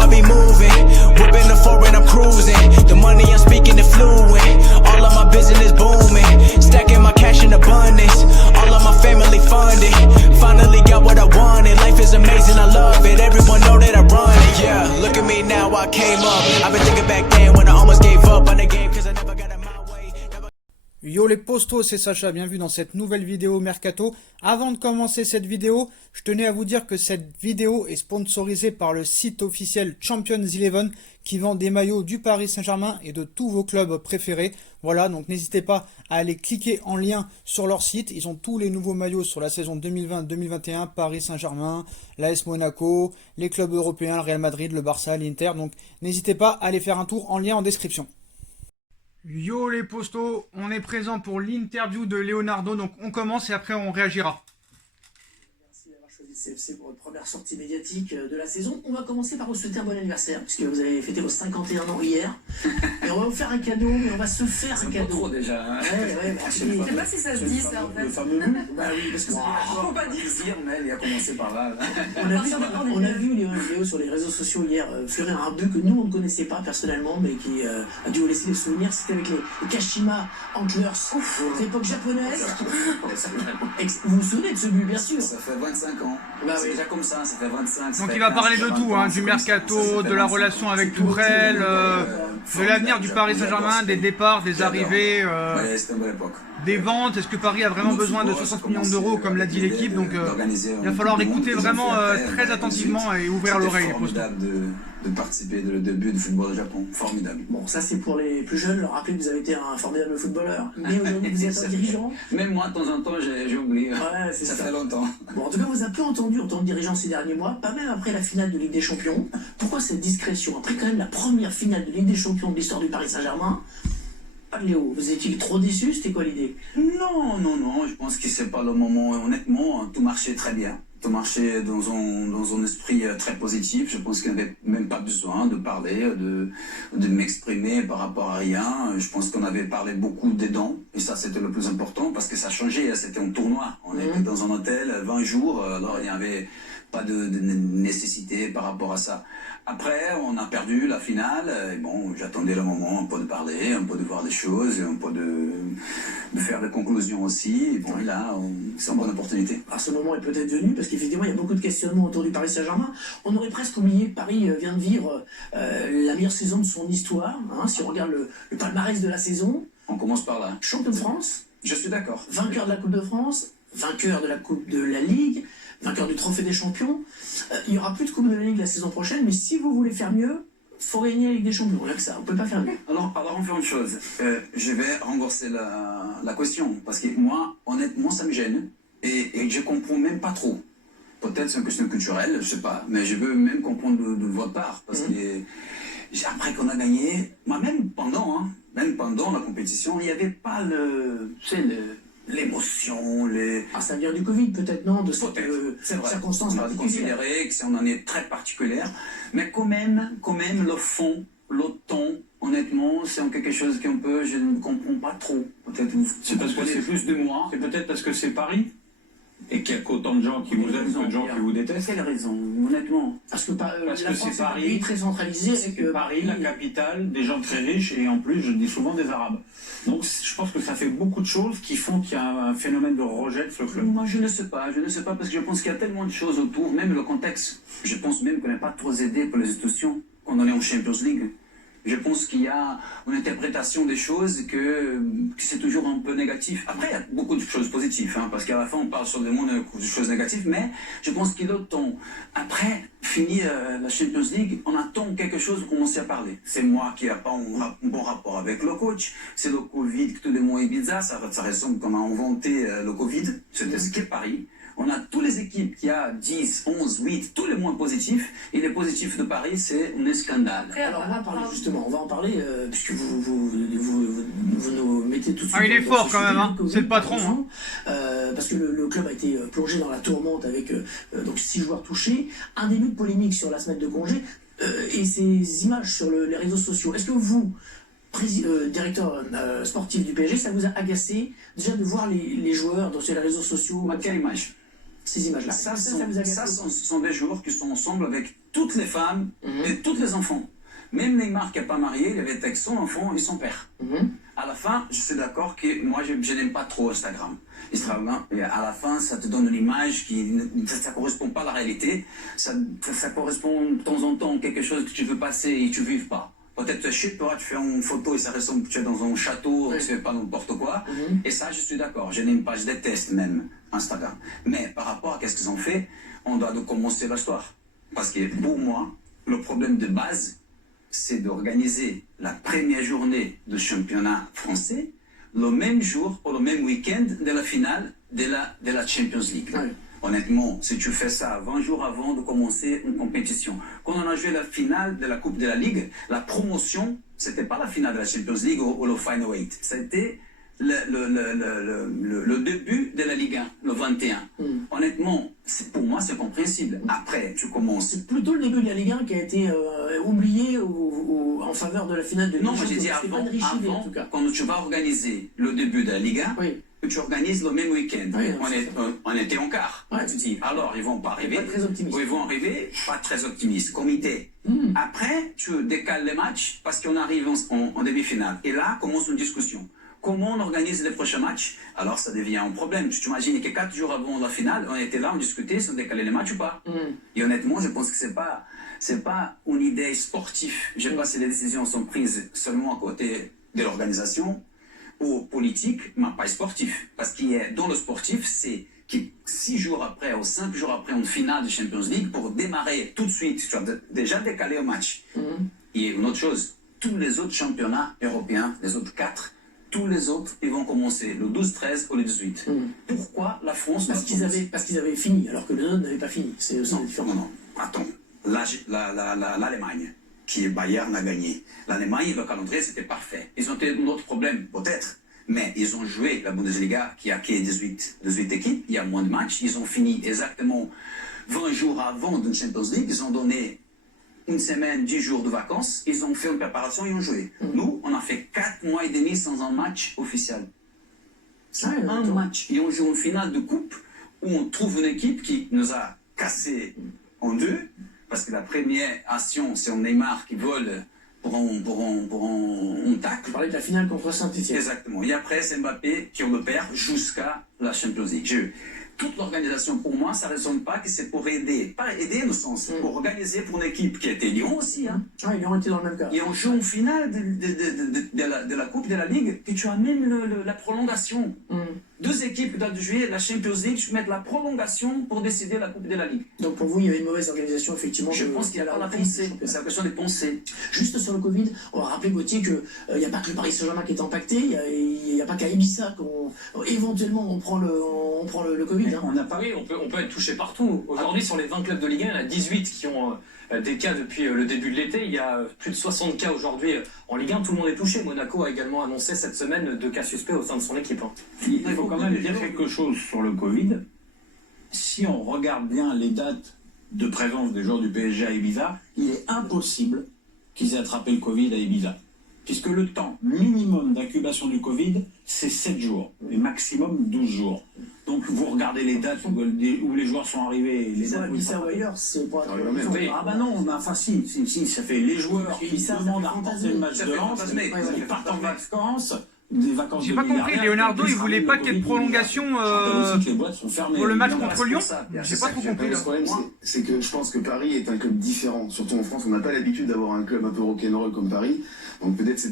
I be moving. Whipping the foreign, I'm cruising. The money I'm speaking is fluent. All of my business booming. Stacking my cash in abundance. All of my family funded. Finally got what I wanted. Life is amazing, I love it. Everyone know that I run it. Yeah, look at me now, I came up. I've been thinking back then when I almost gave up on the game, cause I never got in my way. Yo les postos, c'est Sacha, bienvenue dans cette nouvelle vidéo Mercato. Avant de commencer cette vidéo, je tenais à vous dire que cette vidéo est sponsorisée par le site officiel Champions 11 qui vend des maillots du Paris Saint-Germain et de tous vos clubs préférés. Voilà, donc n'hésitez pas à aller cliquer en lien sur leur site. Ils ont tous les nouveaux maillots sur la saison 2020-2021, Paris Saint-Germain, l'AS Monaco, les clubs européens, le Real Madrid, le Barça, l'Inter. Donc n'hésitez pas à aller faire un tour en lien en description. Yo les postos, on est présent pour l'interview de Leonardo, donc on commence et après on réagira. Merci d'avoir choisi CFC pour votre première sortie médiatique de la saison. On va commencer par vous souhaiter un bon anniversaire, puisque vous avez fêté vos 51 ans hier. Et on va vous faire un cadeau, mais on va se faire un cadeau. Trop déjà. Hein. Ouais, Je sais pas si ça se dit ça en fait. Le fameux loup. Bah oui, parce que Faut pas dire ça. Mais il a commencé par là. on a vu Léo sur les réseaux sociaux hier fleurir un rebeu que nous on ne connaissait pas personnellement, mais qui a dû vous laisser des souvenirs. C'était avec les Kashima Antlers, l'époque japonaise. Vous vous souvenez de ce but, bien sûr. Ça fait 25 ans. Bah c'est oui. déjà comme ça fait 25. Donc il va parler de tout, hein, du mercato, de la relation avec Tourelle, de l'avenir du Paris Saint-Germain, des départs, des arrivées, Ouais, c'était une bonne époque. des ventes. Est-ce que Paris a vraiment besoin de 60 millions d'euros comme l'a dit l'équipe? Donc il va falloir écouter vraiment très attentivement et ouvrir l'oreille. C'était formidable de participer au début du football au Japon. Formidable. Bon, ça c'est pour les plus jeunes, leur rappeler que vous avez été un formidable footballeur. Mais aujourd'hui vous êtes un dirigeant. Même moi, de temps en temps, j'ai oublié. Ouais, c'est ça ça. fait longtemps. Bon, en tout cas, vous avez peu entendu en tant que dirigeant ces derniers mois, pas même après la finale de Ligue des Champions. Pourquoi cette discrétion? Après quand même la première finale de Ligue des Champions de l'histoire du Paris Saint-Germain. Pas de Léo, vous étiez trop déçu? C'était quoi l'idée? Non, je pense que c'est pas le moment. Honnêtement, tout marchait très bien. Tout marchait dans un esprit très positif. Je pense qu'il n'y avait même pas besoin de parler, de m'exprimer par rapport à rien. Je pense qu'on avait parlé beaucoup des dents. Et ça, c'était le plus important parce que ça changeait. C'était un tournoi. On était dans un hôtel 20 jours. Alors, il n'y avait pas de nécessité par rapport à ça. Après, on a perdu la finale. Et bon, j'attendais le moment un peu de parler, un peu de voir des choses, un peu de faire des conclusions aussi. Et bon, là, c'est une bonne opportunité. Alors ce moment est peut-être venu parce qu'effectivement il y a beaucoup de questionnements autour du Paris Saint-Germain. On aurait presque oublié que Paris vient de vivre la meilleure saison de son histoire. Hein, si on regarde le palmarès de la saison. On commence par là. Champion de France, Je suis d'accord. vainqueur de la Coupe de France, vainqueur de la Coupe de la Ligue, vainqueur du Trophée des Champions. Il n'y aura plus de Coupe de la Ligue la saison prochaine, mais si vous voulez faire mieux, faut gagner la Ligue des Champions. Rien que ça, on peut pas faire mieux. Alors on fait une chose. Je vais renverser la question. Parce que moi, honnêtement, ça me gêne. Et je comprends même pas trop. Peut-être c'est une question culturelle, je sais pas. Mais je veux même comprendre de votre part. Parce que après qu'on a gagné, moi même pendant la compétition, il n'y avait pas l'émotion, Ah, ça vient du Covid peut-être, non? De cette c'est vrai. circonstance On va particulière. considérer que c'est une année très particulière, mais quand même, le fond, le ton, honnêtement, c'est quelque chose je ne comprends pas trop. Peut-être C'est parce que c'est plus de moi. C'est peut-être parce que c'est Paris et qu'il y a qu'autant de gens qui vous aiment que de gens qui vous détestent. Quelle raison, honnêtement? Parce que, Parce la que France c'est est un Paris. pays très centralisé. C'est Paris, la capitale, des gens très riches et en plus, je dis souvent des Arabes. Donc je pense que ça fait beaucoup de choses qui font qu'il y a un phénomène de rejet de ce club. Moi, je ne sais pas parce que je pense qu'il y a tellement de choses autour, même le contexte. Je pense même qu'on n'est pas trop aidé pour les institutions quand on est en Champions League. Je pense qu'il y a une interprétation des choses que c'est toujours un peu négatif. Après, il y a beaucoup de choses positives, hein, parce qu'à la fin, on parle sur le monde de choses négatives, mais je pense qu'il est temps. Après, fini la Champions League, on attend quelque chose pour commencer à parler. C'est moi qui n'ai pas un bon rapport avec le coach, c'est le Covid, que tout le monde est bizarre, ça ressemble comme à inventer le Covid, c'était ce qu'est Paris. On a toutes les équipes qui a 10, 11, 8, tous les moins positifs. Et les positifs de Paris, c'est un scandale. Alors on va parler justement, on va en parler, puisque vous nous mettez tout de suite... Ah, il est dans fort ce quand sujet même, hein. du Covid, C'est le patron, hein. Parce que le club a été plongé dans la tourmente avec donc 6 joueurs touchés, un début de polémique sur la semaine de congé, et ces images sur les réseaux sociaux. Est-ce que vous, directeur sportif du PSG, ça vous a agacé déjà de voir les joueurs dans sur les réseaux sociaux? Quelle image? ces images-là. Ça, vous agace ce sont des joueurs qui sont ensemble avec toutes les femmes et tous les enfants. Même Neymar qui n'est pas marié, il avait avec son enfant et son père. À la fin, je suis d'accord que moi, je n'aime pas trop Instagram. Et à la fin, ça te donne une image qui ne correspond pas à la réalité. Ça correspond de temps en temps à quelque chose que tu veux passer et tu ne vives pas. Peut-être chez toi, tu fais une photo et ça ressemble que tu es dans un château, tu ne fais pas n'importe quoi. Et ça, je suis d'accord. Je n'aime pas, je déteste même Instagram. Mais par rapport à ce qu'ils ont fait, on doit commencer l'histoire. Parce que pour moi, le problème de base, c'est d'organiser la première journée de championnat français le même jour ou le même week-end de la finale de la Champions League. Ouais. Honnêtement, si tu fais ça 20 jours avant de commencer une compétition, quand on a joué la finale de la Coupe de la Ligue, la promotion, c'était pas la finale de la Champions League ou le Final 8, c'était le début de la Ligue 1, le 21. Honnêtement, pour moi, c'est compréhensible. Après, tu commences. C'est plutôt le début de la Ligue 1 qui a été oublié en faveur de la finale de Ligue 1. Non, moi j'ai dit avant, en tout cas. quand tu vas organiser le début de la Ligue 1, Oui. tu organises le même week-end. Oui, on était en quart. Ouais. Tu dis, alors ils vont pas arriver. Pas très optimiste. Ou ils vont arriver, pas très optimistes, comité. Après, tu décales les matchs parce qu'on arrive en demi-finale. Et là, commence une discussion. Comment on organise les prochains matchs? Alors ça devient un problème. Tu t'imagines que 4 jours avant la finale, on était là, on discutait si on décalait les matchs ou pas. Et honnêtement, je pense que c'est pas une idée sportive. Je ne sais pas si les décisions sont prises seulement à côté de l'organisation ou politique, mais pas sportif. Parce qu'il y a dans le sportif, c'est que 6 jours après ou 5 jours après une finale de Champions League, pour démarrer tout de suite, tu as déjà décalé au match. Et une autre chose, tous les autres championnats européens, les autres 4, tous les autres, ils vont commencer le 12-13 ou le 18. Pourquoi la France... Parce qu'ils avaient fini, alors que le nôtre n'avait pas fini. C'est aussi différent. Non. Attends. L'Allemagne, qui est Bayern, a gagné. L'Allemagne, le calendrier, c'était parfait. Ils ont eu un autre problème, peut-être. Mais ils ont joué la Bundesliga, qui a 18 équipes. Il y a moins de matchs. Ils ont fini exactement 20 jours avant d'une Champions League. Ils ont donné une semaine, 10 jours de vacances, ils ont fait une préparation et ont joué. Nous, on a fait 4 mois et demi sans un match officiel. Un match. Et on joue une finale de coupe où on trouve une équipe qui nous a cassé en deux, parce que la première action, c'est un Neymar qui vole pour un tacle. Tu parlais de la finale contre Saint-Etienne. Exactement. Et après, c'est Mbappé qui le perd jusqu'à la Champions League. Toute l'organisation, pour moi, ça ne résonne pas que c'est pour aider. Pas aider, au sens, pour organiser pour une équipe qui était Lyon aussi. Hein. Ah, Lyon était dans le même cas. Et on joue en finale de la Coupe de la Ligue, et tu as même la prolongation. 2 équipes doivent jouer la Champions League, tu mets la prolongation pour décider la Coupe de la Ligue. Donc pour vous, il y avait une mauvaise organisation, effectivement. Je pense qu'il y a la pensée. C'est la question des pensées. Juste sur le Covid, on va rappeler, Gauthier, qu'il n'y a pas que le Paris Saint-Germain qui est impacté, il n'y a pas qu'à Ibiza éventuellement on prend le Covid. Hein. On a Paris, on peut être touché partout. Aujourd'hui, sur les 20 clubs de Ligue 1, il y en a 18 qui ont des cas depuis le début de l'été. Il y a plus de 60 cas aujourd'hui en Ligue 1. Tout le monde est touché. Monaco a également annoncé cette semaine 2 cas suspects au sein de son équipe. Hein. Il faut quand même dire quelque chose sur le Covid. Si on regarde bien les dates de présence des joueurs du PSG à Ibiza, il est impossible qu'ils aient attrapé le Covid à Ibiza. Puisque le temps minimum d'incubation du Covid, c'est 7 jours, et maximum 12 jours. Donc vous regardez les dates où les joueurs sont arrivés, les dates où ils sont ailleurs, c'est pas Ah bah non, mais enfin si, ça fait les joueurs qui demandent à remporter le match de Lens, ils partent en vacances. Des vacances. J'ai pas compris, Leonardo, il voulait pas qu'il y ait de prolongation pour le match contre Lyon. J'ai pas trop compris. Le problème, c'est que je pense que Paris est un club différent. Surtout en France, on n'a pas l'habitude d'avoir un club un peu rock'n'roll comme Paris. Donc peut-être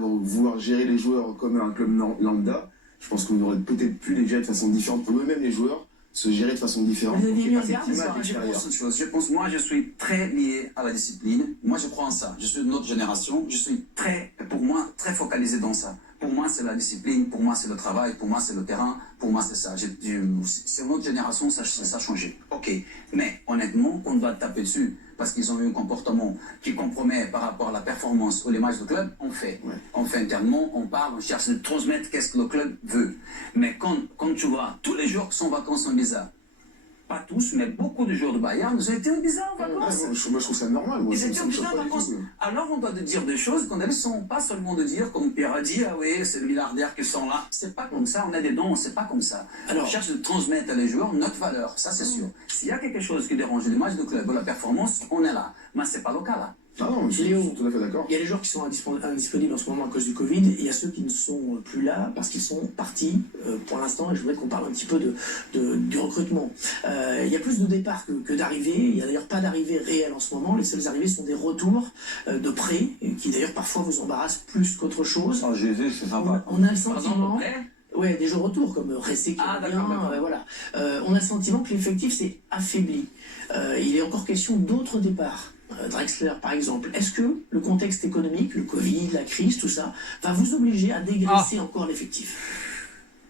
vouloir gérer les joueurs comme un club lambda. Je pense qu'on aurait peut-être pu les gérer de façon différente. Pour eux-mêmes, les joueurs se gérer de façon différente. Je pense, moi, je suis très lié à la discipline. Moi, je crois en ça. Je suis de notre génération. Je suis pour moi, très focalisé dans ça. Pour moi, c'est la discipline. Pour moi, c'est le travail. Pour moi, c'est le terrain. Pour moi, c'est ça. C'est notre génération, ça a changé. Ok. Mais honnêtement, on doit taper dessus parce qu'ils ont eu un comportement qui compromet par rapport à la performance ou les matchs de club, on fait. Ouais. On fait internement, on parle, on cherche de transmettre qu'est-ce que le club veut. Mais quand tu vois tous les jours sans vacances en Ibiza, pas tous, mais beaucoup de joueurs de Bayern, ils étaient bizarres en vacances. Moi, je trouve ça normal. Moi, Ils ça étaient me bizarres choque en pas du vacances. tout. Alors on doit dire des choses qu'on ne sont pas seulement de dire, comme Pierre a dit, ah oui, c'est le milliardaire qui sont là. C'est pas comme ça, on a des dons, c'est pas comme ça. Alors- On cherche de transmettre à les joueurs notre valeur, ça c'est sûr. S'il y a quelque chose qui dérange l'image de club ou la performance, on est là. Mais c'est pas le cas là. Ah non, je suis Léo, tout à fait d'accord. il y a les joueurs qui sont indisponibles en ce moment à cause du Covid, et il y a ceux qui ne sont plus là parce qu'ils sont partis pour l'instant, et je voudrais qu'on parle un petit peu du recrutement. Il y a plus de départs que d'arrivées, il n'y a d'ailleurs pas d'arrivées réelles en ce moment, les seules arrivées sont des retours de prêt, qui d'ailleurs parfois vous embarrassent plus qu'autre chose. Ah, Jésus, c'est sympa. On a le Par exemple, sentiment... après, Ouais, des jeux retour comme Ressé qui Ah, va d'accord, bien, d'accord. voilà. On a le sentiment que l'effectif s'est affaibli. Il est encore question d'autres départs. Drexler, par exemple. Est-ce que le contexte économique, le Covid, la crise, tout ça, va vous obliger à dégraisser encore l'effectif?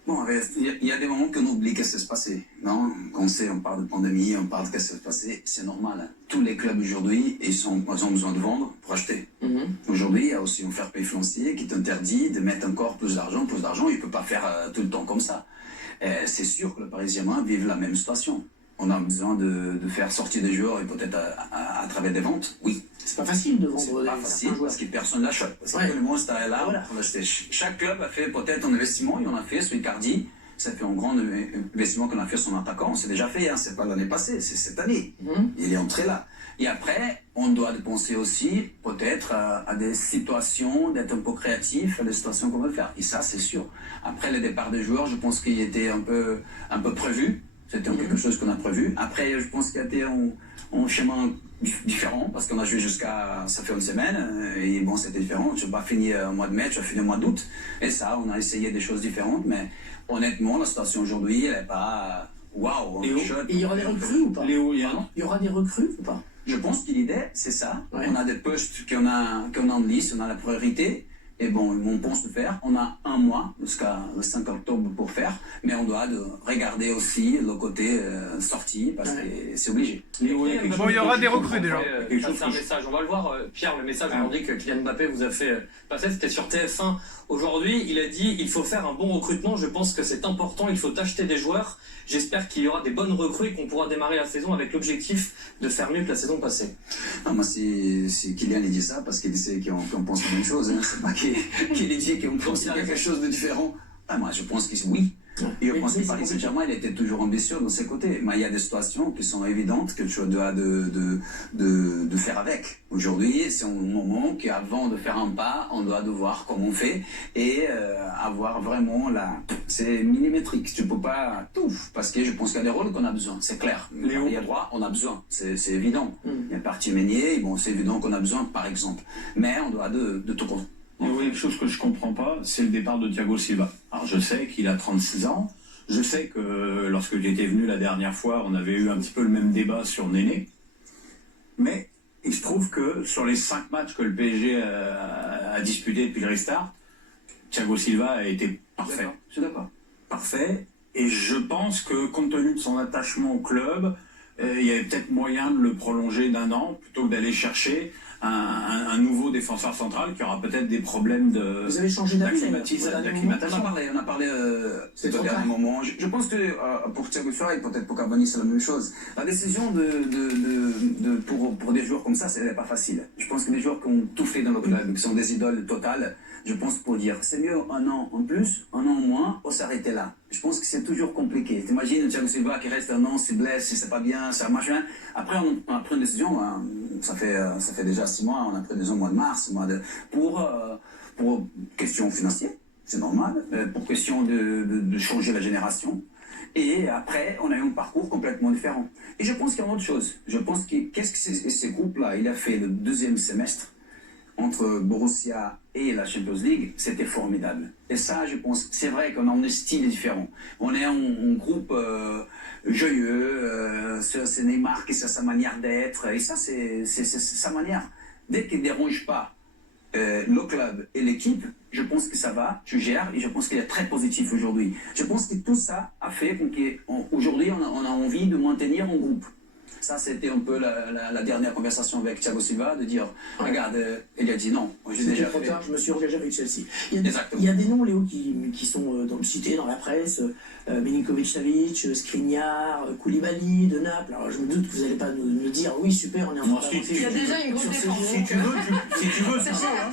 bon, il y a des moments qu'on oublie qu'est-ce qui s'est passé. Non, quand on parle de pandémie, on parle de qu'est-ce qui s'est passé, c'est normal. Hein. Tous les clubs aujourd'hui, ils ont besoin de vendre pour acheter. Aujourd'hui, il y a aussi un fair play financier qui t'interdit de mettre encore plus d'argent. Il ne peut pas faire tout le temps comme ça. C'est sûr que le Parisien vive la même situation. On a besoin de faire sortir des joueurs et peut-être à travers des ventes, oui. C'est pas facile de C'est vendre pas certains facile joueurs. parce que personne l'achète. Parce que Ouais. tout le monde est là Voilà. pour l'acheter. Chaque club a fait peut-être un investissement, il en a fait sur Icardi. Ça fait un grand investissement qu'on a fait sur son attaquant. C'est déjà fait, hein. C'est pas l'année passée, c'est cette année. Il est entré là. Et après, on doit penser aussi peut-être à des situations, d'être un peu créatif, à des situations qu'on veut faire. Et ça, c'est sûr. Après le départ des joueurs, je pense qu'il était un peu prévu. C'était quelque chose qu'on a prévu. Après, je pense qu'il y a été un chemin différent parce qu'on a joué ça fait une semaine et bon, c'était différent. Je n'ai pas fini au mois de mai, je suis fini au mois d'août. Et ça, on a essayé des choses différentes, mais honnêtement, la situation aujourd'hui, elle n'est pas waouh. Et il y aura des recrues ou pas? Léo, Il y aura des recrues ou pas? Je pense que l'idée, c'est ça. Ouais. On a des postes qu'on a en liste, on a la priorité. Et bon, on pense le faire. On a un mois jusqu'à le 5 octobre pour faire, mais on doit regarder aussi le côté sortie parce que c'est obligé. Léo, il y a quelque Bon, chose il y aura que des je recrues, comprends déjà. pas. C'est un message. On va le voir, Pierre, le message aujourd'hui que Kylian Mbappé vous a fait passer, c'était sur TF1 aujourd'hui. Il a dit il faut faire un bon recrutement. Je pense que c'est important. Il faut acheter des joueurs. J'espère qu'il y aura des bonnes recrues et qu'on pourra démarrer la saison avec l'objectif de faire mieux que la saison passée. Non, moi, c'est Kylian qui dit ça parce qu'il sait qu'on pense la même chose. Hein. C'est pas qu'il dit qu'on pense quelque chose de différent. Ah, moi, je pense que oui. Et je pense que Paris Saint-Germain, il était toujours ambitieux de ses côtés. Mais il y a des situations qui sont évidentes que tu dois de faire avec. Aujourd'hui, c'est un moment qu'avant de faire un pas, on doit voir comment on fait et avoir vraiment c'est millimétrique. Tu peux pas tout. Parce que je pense qu'il y a des rôles qu'on a besoin. C'est clair. Léo. Il y a droit, on a besoin. C'est évident. Il y a partie Meunier, bon, c'est évident qu'on a besoin, par exemple. Mais on doit de tout compte. Il y a une chose que je comprends pas, c'est le départ de Thiago Silva. Alors je sais qu'il a 36 ans, je sais que lorsque j'étais venu la dernière fois, on avait eu un petit peu le même débat sur Néné, mais il se trouve que sur les 5 matchs que le PSG a disputés depuis le restart, Thiago Silva a été parfait. Je suis d'accord. Parfait, et je pense que compte tenu de son attachement au club, il y avait peut-être moyen de le prolonger d'1 an, plutôt que d'aller chercher un nouveau défenseur central qui aura peut-être des problèmes Vous avez changé d'avis d'ailleurs, ces derniers moments. On a parlé C'est au trop dernier tard. moment. Je pense que pour Thiago Silva et peut-être pour Cavani, c'est la même chose. La décision pour des joueurs comme ça, ce n'est pas facile. Je pense que les joueurs qui ont tout fait dans le club, qui sont des idoles totales, je pense pour dire c'est mieux 1 an en plus, 1 an en moins, ou s'arrêter là. Je pense que c'est toujours compliqué. T'imagines Thiago Silva qui reste 1 an, se blesse, c'est pas bien, ça machin. Après, on a pris une décision, ça fait déjà 6 mois, on a pris une décision au mois de mars, pour question financière, c'est normal, pour question de changer la génération. Et après, on a eu un parcours complètement différent. Et je pense qu'il y a une autre chose. Je pense que qu'est-ce que ces groupes-là, il a fait le 2e semestre entre Borussia et la Champions League, c'était formidable. Et ça, je pense, c'est vrai qu'on a un style différent. On est un groupe joyeux, c'est Neymar qui c'est sa manière d'être, et ça, c'est sa manière. Dès qu'il ne dérange pas le club et l'équipe, je pense que ça va, tu gères, et je pense qu'il est très positif aujourd'hui. Je pense que tout ça a fait qu'aujourd'hui, on a envie de maintenir un groupe. Ça, c'était un peu la dernière conversation avec Thiago Silva, de dire, regarde, il a dit non, j'ai déjà trop fait. tard, je me suis engagé avec Chelsea. Exactement. Il y a des noms, Léo, qui sont cités dans la presse, Milinkovic-Savic, Skriniar, Koulibaly de Naples. Alors je me doute que vous n'allez pas nous dire, oui, super, on est en train d'avancer. Il y a déjà une grosse défense. Si tu veux, tu peux. C'est cher.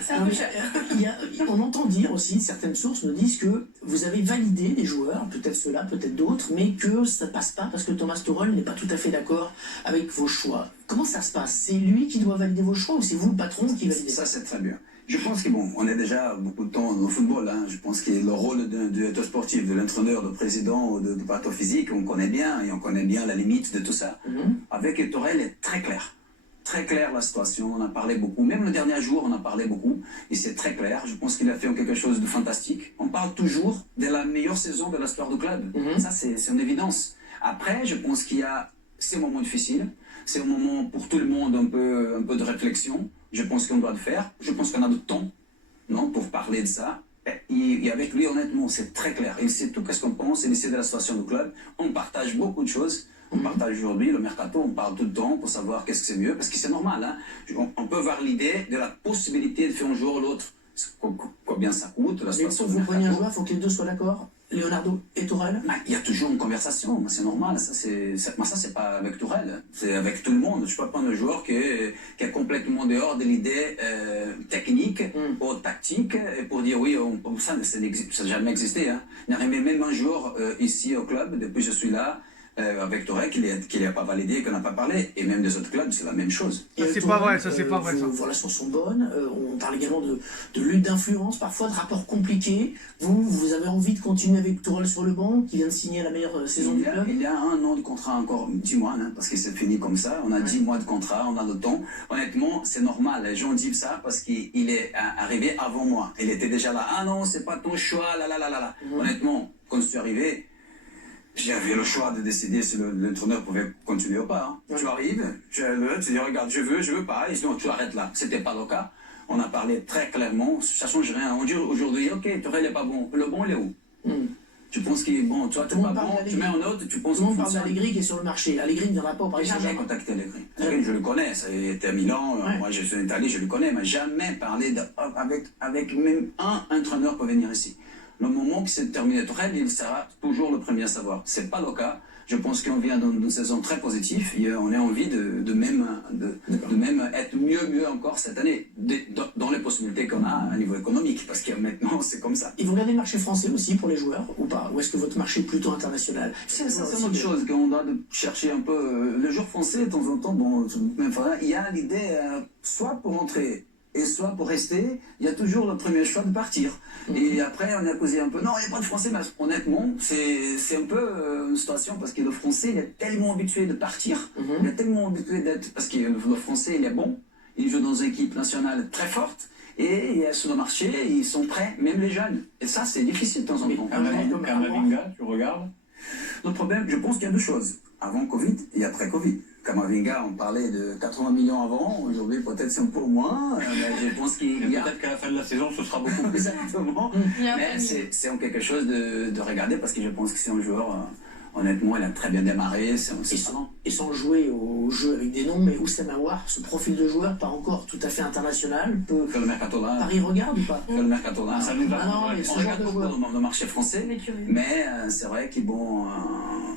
C'est un Non, peu mais, cher. on entend dire aussi, certaines sources nous disent que vous avez validé des joueurs, peut-être ceux-là, peut-être d'autres, mais que ça ne passe pas parce que Thomas Tuchel n'est pas tout à fait d'accord avec vos choix. Comment ça se passe? C'est lui qui doit valider vos choix ou c'est vous le patron qui valide? Ça, c'est très bien. Je pense que bon, on est déjà beaucoup de temps au football. Hein. Je pense que le rôle du directeur sportif, de l'entraîneur, du président ou du patron physique, on connaît bien et on connaît bien la limite de tout ça. Avec Tourelle, est très clair. Très clair la situation, on a parlé beaucoup. Même le dernier jour, on a parlé beaucoup. Et c'est très clair. Je pense qu'il a fait quelque chose de fantastique. On parle toujours de la meilleure saison de l'histoire du club. Ça, c'est une évidence. Après, je pense qu'il y a ces moments difficiles. C'est un moment pour tout le monde un peu de réflexion. Je pense qu'on doit le faire. Je pense qu'on a du temps, non, pour parler de ça. Et avec lui, honnêtement, c'est très clair. Il sait tout ce qu'on pense, il sait de la situation du club. On partage beaucoup de choses. On partage aujourd'hui le mercato, on parle tout le temps pour savoir qu'est-ce que c'est mieux, parce que c'est normal. Hein. On peut avoir l'idée de la possibilité de faire un joueur ou l'autre. Combien ça coûte, la Mais situation pour du vous preniez un mercato. joueur, il faut que les deux soient d'accord. Leonardo et Tourelle. Il y a toujours une conversation, c'est normal. Ça, c'est pas avec Tourelle, c'est avec tout le monde. Je peux pas prendre un joueur qui est complètement dehors de l'idée technique ou tactique et pour dire oui, ça n'a jamais existé. Hein. Il n'y a même un joueur ici au club, depuis que je suis là, avec Tourelle, qui n'a pas validé, qu'on n'a pas parlé. Et même des autres clubs, c'est la même chose. Ça, c'est pas vrai, ça, c'est pas vrai, ça. Vos relations sont bonnes. On parle également de lutte d'influence, parfois de rapports compliqués. Vous avez envie de continuer avec Tourelle sur le banc, qui vient de signer la meilleure saison du club? Il y a 1 an de contrat encore, 10 mois, hein, parce que c'est fini comme ça. On a 10 mois de contrat, on a le temps. Honnêtement, c'est normal. Les gens disent ça parce qu'il est arrivé avant moi. Il était déjà là. Ah non, c'est pas ton choix, là. Honnêtement, quand je suis arrivé, j'avais le choix de décider si l'entraîneur pouvait continuer ou pas. Hein. Tu arrives, tu dis regarde, je veux pas, et sinon tu arrêtes là. C'était pas le cas. On a parlé très clairement, ça change rien. On dit aujourd'hui, ok, Tourelle n'est pas bon. Le bon, il est où? Tu penses qu'il est bon, toi tu n'es pas bon, tu mets un autre, tu penses Tout le monde qu'il parle d'Allegri qui est sur le marché. Allegri ne viendra pas au Paris J'ai jamais Saint-Germain. contacté Allegri. Allegri, je le connais, ça a été à Milan, moi je suis en Italie, je le connais, mais jamais parlé avec même un entraîneur pour venir ici. Le moment que c'est terminé Tourelle, il sera toujours le premier à savoir. C'est pas le cas. Je pense qu'on vient d'une saison très positive et on a envie de même être mieux encore cette année, dans les possibilités qu'on a à niveau économique, parce que maintenant c'est comme ça. Et vous regardez le marché français aussi pour les joueurs ou pas? Ou est-ce que votre marché est plutôt international? C'est une autre chose qu'on doit chercher un peu. Le joueur français, de temps en temps, bon, il y a l'idée, soit pour entrer et soit pour rester, il y a toujours le premier choix de partir. Et après, on est accusé un peu, non, il n'y a pas de français, mais honnêtement, c'est un peu une situation parce que le français, il est tellement habitué de partir, il est tellement habitué d'être, parce que le français, il est bon, il joue dans une équipe nationale très forte, et sur le marché, ils sont prêts, même les jeunes. Et ça, c'est difficile de temps en temps. Kamavinga, tu regardes? Le problème, je pense qu'il y a deux choses, avant Covid et après Covid. Kamavinga, on parlait de 80 millions avant, aujourd'hui peut-être c'est un peu moins, mais je pense qu'il y a... Peut-être qu'à la fin de la saison, ce sera beaucoup plus. Exactement, Il y a un mais panier. c'est quelque chose de regarder parce que je pense que c'est un joueur, honnêtement, il a très bien démarré, c'est un talent. Et sans jouer au jeu avec des noms, mais Oussem Aouar, ce profil de joueur, pas encore tout à fait international, peut... Fait le mercato là, Paris regarde ou pas? fait le mercato là, Ça nous va. Ah non, mais on ce genre regarde de beaucoup joueur. dans le marché français, On est curieux. mais c'est vrai qu'on bon,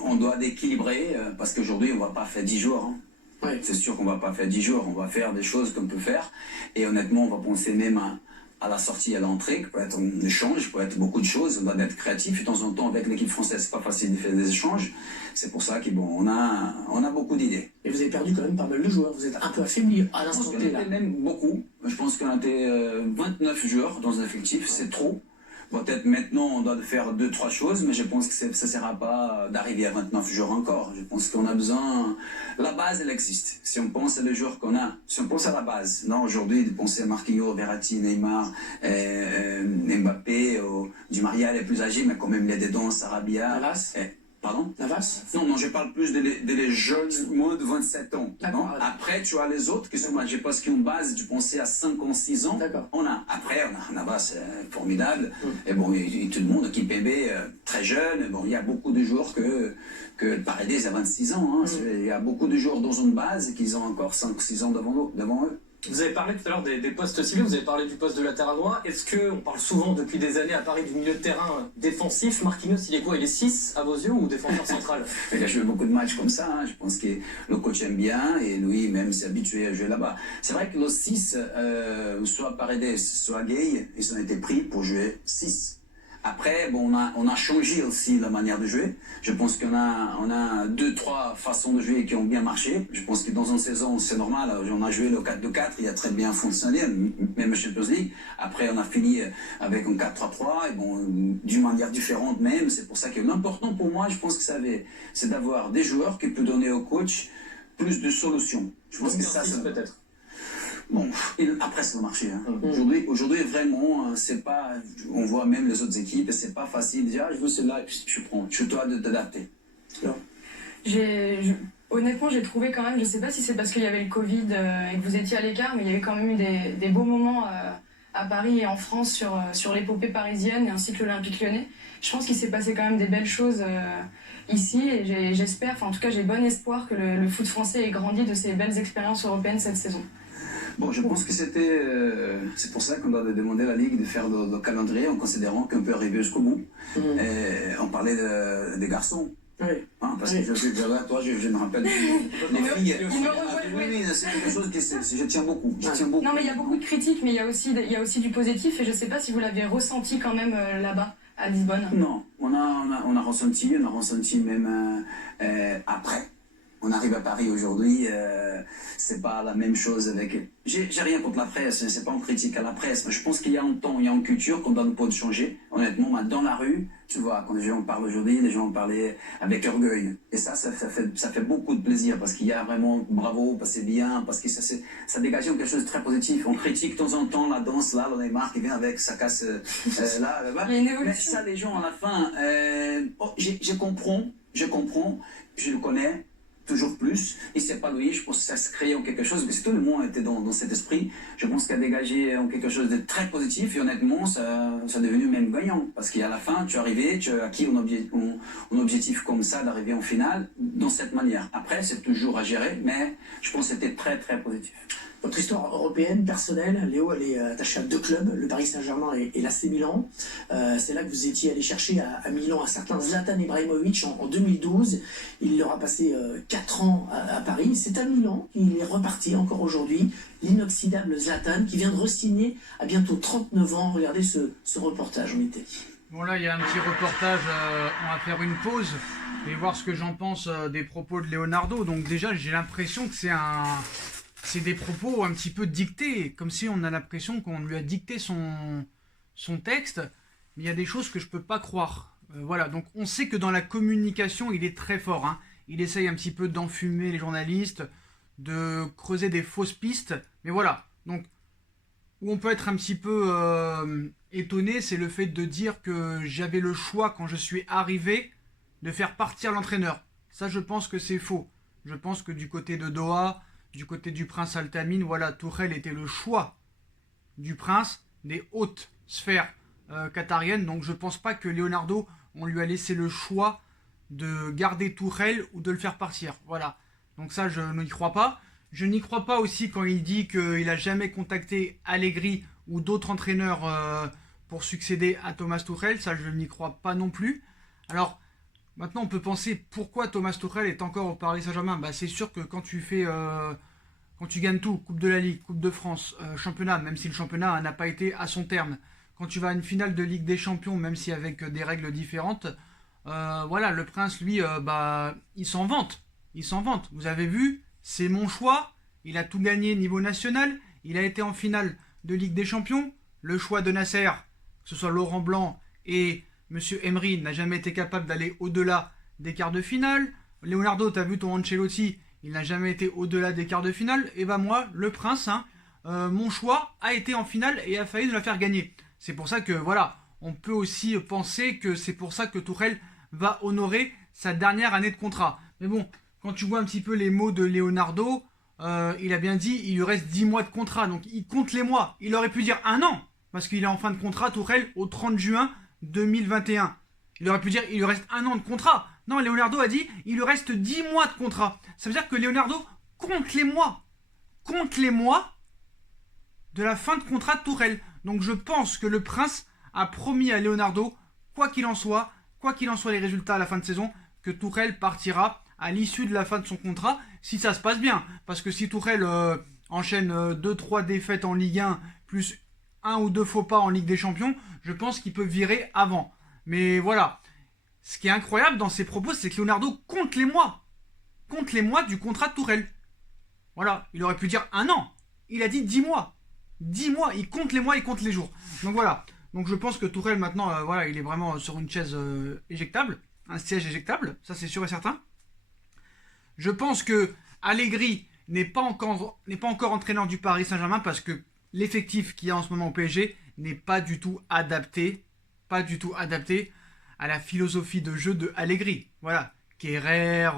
on doit d'équilibrer parce qu'aujourd'hui on ne va pas faire 10 jours. Hein. Ouais. C'est sûr qu'on ne va pas faire 10 jours, on va faire des choses qu'on peut faire. Et honnêtement, on va penser même à la sortie, à l'entrée, qui peut être un échange, peut être beaucoup de choses. On doit être créatif. De temps en temps, avec l'équipe française, c'est pas facile de faire des échanges. C'est pour ça qu'on a beaucoup d'idées. Et vous avez perdu quand même pas mal de joueurs. Vous êtes un peu affaibli à Je pense l'instant qu'on T là. était même beaucoup. Je pense qu'on était 29 joueurs dans un effectif, c'est trop. Peut-être maintenant on doit faire 2-3 choses, mais je pense que ça ne sera pas d'arriver à 29 joueurs encore. Je pense qu'on a besoin... La base, elle existe. Si on pense à les joueurs qu'on a, si on pense à la base, non aujourd'hui de penser à Marquinhos, Verratti, Neymar, Mbappé, Di Maria, les plus âgés, mais quand même il y a des dons, Sarabia. Dallas. Pardon? Navas? Non, je parle plus des jeunes moins de 27 ans. D'accord. Non, après, tu as les autres qui sont, je pense, qui ont base, tu pensais à 5 ans, 6 ans. D'accord. Après, on a Navas, formidable. Et bon, et tout le monde, Kimpembe, très jeune. Bon, il y a beaucoup de joueurs que Paredes a 26 ans. Hein. Il y a beaucoup de joueurs dans une base qui ont encore 5-6 ans devant eux. Vous avez parlé tout à l'heure des postes ciblés, vous avez parlé du poste de latéral droit. Est-ce qu'on parle souvent depuis des années à Paris du milieu de terrain défensif? Marquinhos, il est quoi? Il est 6 à vos yeux ou défenseur central? Il a joué beaucoup de matchs comme ça. Hein. Je pense que le coach aime bien et lui-même s'est habitué à jouer là-bas. C'est vrai que le 6, soit Paredes, soit Gay, ils ont été pris pour jouer 6. Après, bon, on a changé aussi la manière de jouer. Je pense qu'on a 2-3 façons de jouer qui ont bien marché. Je pense que dans une saison, c'est normal. On a joué le 4-2-4, il a très bien fonctionné, même le Champions League. Après, on a fini avec un 4-3-3, et bon, d'une manière différente même. C'est pour ça que l'important pour moi, je pense que c'est d'avoir des joueurs qui peuvent donner au coach plus de solutions. Je pense que ça, peut-être. Bon, et après ça va marcher. Hein. Aujourd'hui, vraiment, c'est pas. On voit même les autres équipes, c'est pas facile. Déjà, je veux celle-là et puis je prends. Je suis toi de t'adapter. Honnêtement, j'ai trouvé quand même, je sais pas si c'est parce qu'il y avait le Covid et que vous étiez à l'écart, mais il y avait quand même eu des beaux moments à Paris et en France sur l'épopée parisienne ainsi que l'Olympique Lyonnais. Je pense qu'il s'est passé quand même des belles choses ici et j'espère, enfin en tout cas j'ai bon espoir que le foot français ait grandi de ces belles expériences européennes cette saison. Bon, je pense que c'est pour ça qu'on a demandé à la Ligue de faire le calendrier en considérant qu'on peut arriver jusqu'au bout. Et on parlait des garçons. Oui. Hein, parce que je me rappelle des filles. Oui, c'est quelque chose que je tiens beaucoup. Non, mais il y a beaucoup de critiques, mais il y a aussi du positif et je sais pas si vous l'avez ressenti quand même là-bas, à Lisbonne. Non, on a ressenti même après. On arrive à Paris aujourd'hui, c'est pas la même chose avec. J'ai rien contre la presse, c'est pas en critique à la presse, mais je pense qu'il y a un temps, il y a une culture qu'on donne pas de changer. Honnêtement, dans la rue, tu vois, quand les gens parlent aujourd'hui, les gens parlaient avec orgueil. Et ça fait beaucoup de plaisir parce qu'il y a vraiment bravo, parce que c'est bien, parce que ça dégage quelque chose de très positif. On critique de temps en temps la danse là, le Neymar qui vient avec sa casse là. Il y a une évolution. Mais ça, les gens à la fin, je comprends, je le connais. Toujours plus, et c'est pas lui, je pense que ça se crée en quelque chose, parce que tout le monde était dans cet esprit, je pense qu'il a dégagé en quelque chose de très positif, et honnêtement, ça est devenu même gagnant, parce qu'à la fin, tu es arrivé, tu as acquis un objectif comme ça, d'arriver en finale, dans cette manière. Après, c'est toujours à gérer, mais je pense que c'était très très positif. Votre histoire européenne, personnelle, Léo, elle est attachée à deux clubs, le Paris Saint-Germain et l'AC Milan. C'est là que vous étiez allé chercher à Milan un certain Zlatan Ibrahimovic en 2012. Il aura passé 4 ans à Paris. C'est à Milan qu'il est reparti encore aujourd'hui. L'inoxydable Zlatan qui vient de re-signer à bientôt 39 ans. Regardez ce reportage en Italie. Bon là il y a un petit reportage, on va faire une pause et voir ce que j'en pense des propos de Leonardo. Donc déjà j'ai l'impression que c'est des propos un petit peu dictés, comme si on a l'impression qu'on lui a dicté son texte, mais il y a des choses que je peux pas croire. Voilà, donc on sait que dans la communication, il est très fort. Hein. Il essaye un petit peu d'enfumer les journalistes, de creuser des fausses pistes, mais voilà. Donc, où on peut être un petit peu étonné, c'est le fait de dire que j'avais le choix, quand je suis arrivé, de faire partir l'entraîneur. Ça, je pense que c'est faux. Je pense que du côté de Doha, du côté du prince Al-Tamim, voilà, Tuchel était le choix du prince des hautes sphères qatariennes. Donc je ne pense pas que Leonardo, on lui a laissé le choix de garder Tuchel ou de le faire partir. Voilà. Donc ça, je n'y crois pas. Je n'y crois pas aussi quand il dit qu'il n'a jamais contacté Allegri ou d'autres entraîneurs pour succéder à Thomas Tuchel. Ça, je n'y crois pas non plus. Alors, maintenant, on peut penser pourquoi Thomas Tuchel est encore au Paris Saint-Germain. Bah, c'est sûr que quand tu gagnes tout, Coupe de la Ligue, Coupe de France, championnat, même si le championnat n'a pas été à son terme, quand tu vas à une finale de Ligue des Champions, même si avec des règles différentes, voilà, le prince, lui, il s'en vante. Il s'en vante. Vous avez vu, c'est mon choix. Il a tout gagné niveau national. Il a été en finale de Ligue des Champions. Le choix de Nasser, que ce soit Laurent Blanc et Monsieur Emery, n'a jamais été capable d'aller au-delà des quarts de finale. Leonardo, t'as vu ton Ancelotti, il n'a jamais été au-delà des quarts de finale. Et bah moi, le prince, mon choix a été en finale et a failli nous la faire gagner. C'est pour ça que, voilà, on peut aussi penser que c'est pour ça que Tuchel va honorer sa dernière année de contrat. Mais bon, quand tu vois un petit peu les mots de Leonardo, il a bien dit il lui reste 10 mois de contrat. Donc il compte les mois. Il aurait pu dire un an, parce qu'il est en fin de contrat, Tuchel, au 30 juin 2021. Il aurait pu dire il lui reste un an de contrat. Non, Leonardo a dit il lui reste 10 mois de contrat. Ça veut dire que Leonardo compte les mois. Compte les mois de la fin de contrat de Tuchel. Donc je pense que le prince a promis à Leonardo, quoi qu'il en soit les résultats à la fin de saison, que Tuchel partira à l'issue de la fin de son contrat, si ça se passe bien. Parce que si Tuchel enchaîne 2-3 défaites en Ligue 1, plus 1 ou 2 faux pas en Ligue des Champions, je pense qu'il peut virer avant. Mais voilà. Ce qui est incroyable dans ses propos, c'est que Leonardo compte les mois. Compte les mois du contrat de Tuchel. Voilà. Il aurait pu dire un an. Il a dit 10 mois. 10 mois. Il compte les mois, il compte les jours. Donc voilà. Donc je pense que Tuchel maintenant, voilà, il est vraiment sur une chaise éjectable. Un siège éjectable. Ça, c'est sûr et certain. Je pense que Allegri n'est pas encore entraîneur du Paris Saint-Germain parce que l'effectif qu'il y a en ce moment au PSG n'est pas du tout adapté à la philosophie de jeu de Allegri. Voilà, Kehrer,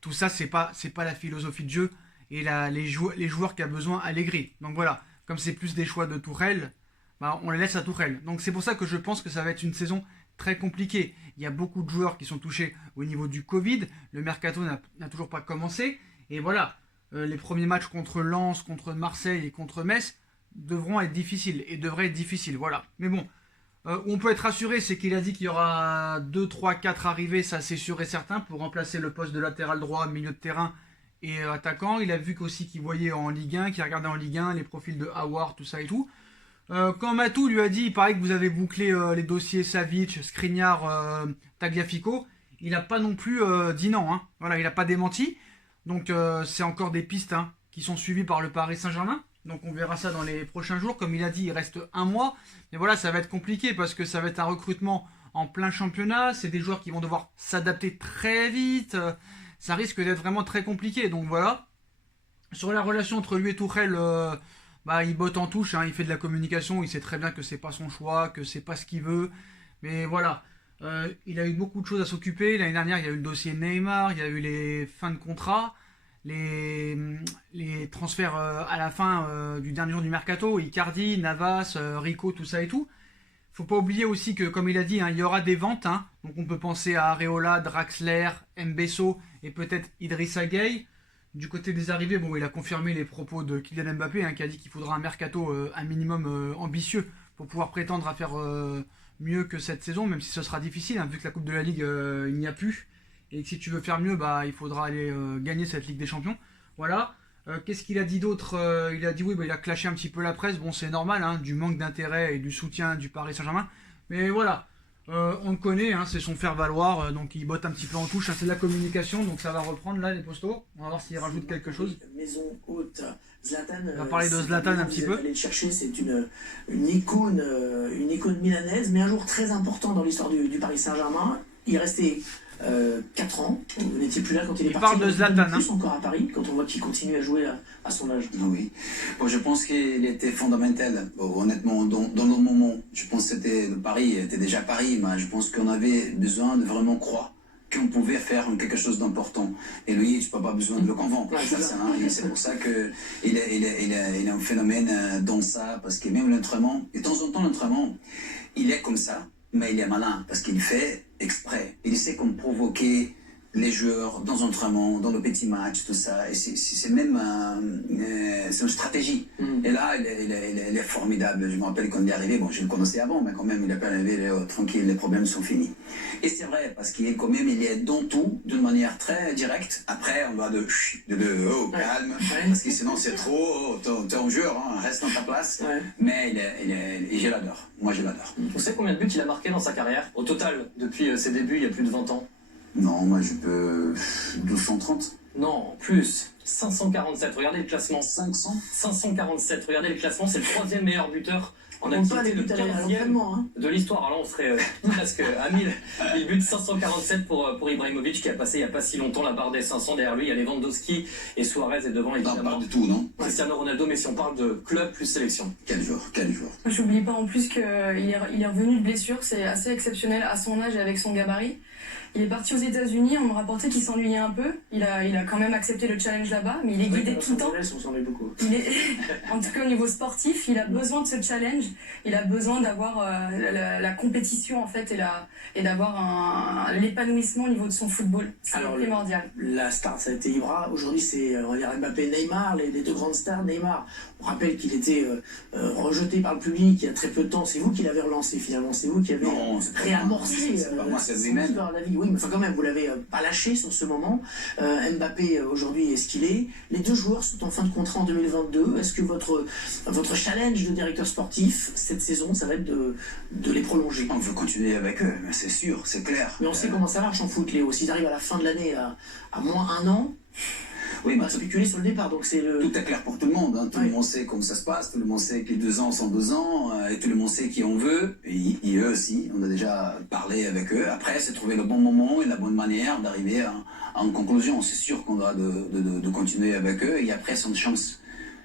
tout ça, c'est pas la philosophie de jeu et les joueurs qu'a besoin Allegri. Donc voilà, comme c'est plus des choix de Tuchel, bah, on les laisse à Tuchel. Donc c'est pour ça que je pense que ça va être une saison très compliquée. Il y a beaucoup de joueurs qui sont touchés au niveau du Covid. Le mercato n'a toujours pas commencé. Et voilà, les premiers matchs contre Lens, contre Marseille et contre Metz devront être difficiles et devraient être difficiles. Voilà. Mais bon, on peut être rassuré, c'est qu'il a dit qu'il y aura 2, 3, 4 arrivées, ça c'est sûr et certain, pour remplacer le poste de latéral droit, milieu de terrain et attaquant. Il a vu qu'aussi qu'il voyait en Ligue 1, qu'il regardait en Ligue 1 les profils de Howard, tout ça et tout. Quand Matou lui a dit, il paraît que vous avez bouclé les dossiers Savic, Skriniar, Tagliafico, il n'a pas non plus dit non. Hein. Voilà, il n'a pas démenti. Donc c'est encore des pistes qui sont suivies par le Paris Saint-Germain. Donc on verra ça dans les prochains jours. Comme il a dit, il reste un mois. Mais voilà, ça va être compliqué parce que ça va être un recrutement en plein championnat. C'est des joueurs qui vont devoir s'adapter très vite. Ça risque d'être vraiment très compliqué. Donc voilà. Sur la relation entre lui et Tuchel, il botte en touche. Il fait de la communication. Il sait très bien que c'est pas son choix, que c'est pas ce qu'il veut. Mais voilà. Il a eu beaucoup de choses à s'occuper. L'année dernière, il y a eu le dossier Neymar. Il y a eu les fins de contrat. Les transferts à la fin du dernier jour du mercato, Icardi, Navas, Rico, tout ça et tout. Faut pas oublier aussi que, comme il a dit, il y aura des ventes. Donc on peut penser à Areola, Draxler, Mbesso et peut-être Idrissa Gueye. Du côté des arrivées, bon, il a confirmé les propos de Kylian Mbappé, qui a dit qu'il faudra un mercato un minimum ambitieux pour pouvoir prétendre à faire mieux que cette saison, même si ce sera difficile, vu que la Coupe de la Ligue, il n'y a plus. Et que si tu veux faire mieux, il faudra aller gagner cette Ligue des Champions. Voilà. Qu'est-ce qu'il a dit d'autre? Il a dit oui, il a clashé un petit peu la presse. Bon, c'est normal, du manque d'intérêt et du soutien du Paris Saint-Germain. Mais voilà, on le connaît, c'est son faire-valoir. Donc il botte un petit peu en touche. C'est de la communication, donc ça va reprendre là, les postos. On va voir s'il rajoute quelque chose. Maison haute. Zlatan, on va parler de Zlatan un petit peu. Aller le chercher, c'est une icône milanaise, mais un jour très important dans l'histoire du Paris Saint-Germain. Il restait 4 ans, vous n'étiez plus là quand il est parti. Il parle de Zlatan, plus encore à Paris, quand on voit qu'il continue à jouer à son âge. Oui, je pense qu'il était fondamental, honnêtement, dans le moment. Je pense que Paris était déjà Paris, mais je pense qu'on avait besoin de vraiment croire qu'on pouvait faire quelque chose d'important. Et lui, tu n'as pas besoin de le convaincre. C'est pour ça qu'il est un phénomène dans ça, parce que même l'entraînement, de temps en temps, l'entraînement, il est comme ça, mais il est malin, parce qu'il fait exprès. Il sait comment provoquer les joueurs dans l'entraînement, dans le petit match, tout ça. Et c'est même c'est une stratégie. Et là, il est formidable. Je me rappelle quand il est arrivé, je le connaissais avant, mais quand même, il est pas arrivé tranquille, les problèmes sont finis. Et c'est vrai, parce qu'il est quand même, il est dans tout, d'une manière très directe. Après, on doit calme, parce que sinon c'est trop, t'es en jeu, reste dans ta place. Ouais. Mais je l'adore. Moi, je l'adore. Vous savez combien de buts il a marqué dans sa carrière, au total, depuis ses débuts, il y a plus de 20 ans? Non, moi je peux... 1230. Non, plus. 547, regardez le classement. 547, regardez le classement, c'est le 3e meilleur buteur en activité, le 15e de l'histoire. Alors là, on serait presque à 1000. Il bute 547 pour Ibrahimovic, qui a passé il n'y a pas si longtemps la barre des 500 derrière lui. Il y a Lewandowski et Suarez est devant, évidemment. Non, pas du tout, non. Cristiano Ronaldo, mais si on parle de club plus sélection. Quel jour. J'oublie pas en plus qu'il est revenu de blessure, c'est assez exceptionnel à son âge et avec son gabarit. Il est parti aux États-Unis, on me rapportait qu'il s'ennuyait un peu. Il a quand même accepté le challenge là-bas, mais il est guidé tout le temps. On s'ennuie beaucoup. En tout cas, au niveau sportif, il a besoin de ce challenge. Il a besoin d'avoir la compétition en fait et d'avoir l'épanouissement au niveau de son football. C'est primordial. La star, ça a été Ibra. Aujourd'hui, c'est on va dire Mbappé, Neymar, les deux grandes stars. Neymar, on rappelle qu'il était rejeté par le public il y a très peu de temps. C'est vous qui l'avez relancé finalement. C'est vous qui avez réamorcé son histoire de la vie. Oui, mais enfin quand même, vous l'avez pas lâché sur ce moment. Mbappé aujourd'hui est ce qu'il est. Les deux joueurs sont en fin de contrat en 2022. Est-ce que votre challenge de directeur sportif cette saison, ça va être de les prolonger? On veut continuer avec eux, mais c'est sûr, c'est clair. Mais on sait comment ça marche en foot, Léo. S'ils arrivent à la fin de l'année à moins 1 an, oui, on va spéculer sur le départ. Donc c'est tout est clair pour tout le monde. Hein. Tout le monde sait comment ça se passe. Tout le monde sait que les 2 ans sont 2 ans. Et tout le monde sait qui on veut. Et eux aussi. On a déjà parlé avec eux. Après, c'est trouver le bon moment et la bonne manière d'arriver à une conclusion. C'est sûr qu'on doit de continuer avec eux. Et après, c'est une chance.